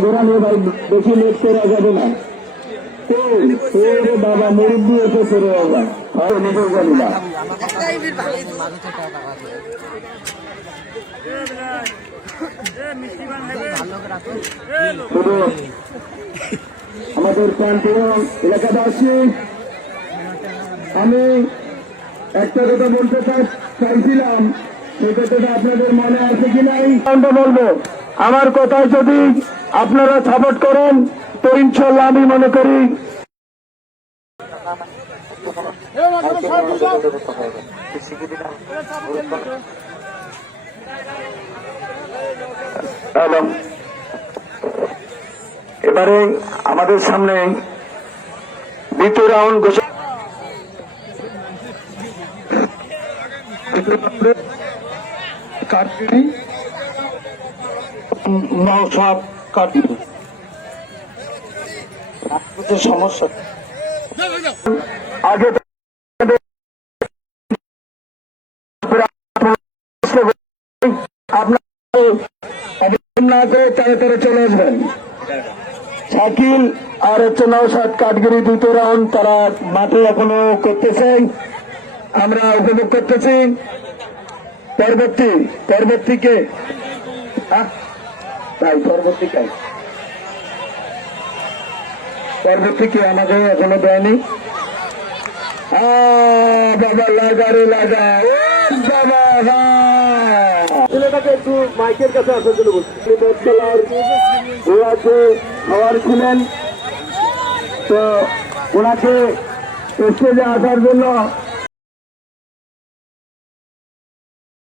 ঘোরা নিয়ে ভাই লেট যাবে আমাদের এলাকাবাসী আমি একটা কথা বলতে চাইছিলাম কথাটা আপনাদের মনে আছে কি নাই? বলব? আমার কথায় যদি আপনারা সাপোর্ট করেন তো ইনশাল্লাহ আমি মনে করি এবারে আমাদের সামনে দ্বিতীয় রাউন্ড ঘোষণা কাটবি সব কাটবি। সমস্যা। আগে আপনার না করে তাড়াতাড়ি তাড়া চলে আসবেন। শাকিল আর হচ্ছে নৌসাদ কাঠগিরি দ্বিতীয় রাউন্ড তারা মাঠে এখনও করতেছে। আমরা উপভোগ করতেছি। পরবর্তী, পরবর্তীকে তাই পরবর্তী কে পরবর্তী কে আমাকে এখনও দেয়নি। বাবা লাগা। রে লাগা কাছে খাবার ছিলেন তো ওনাকে স্টেজে আসার জন্য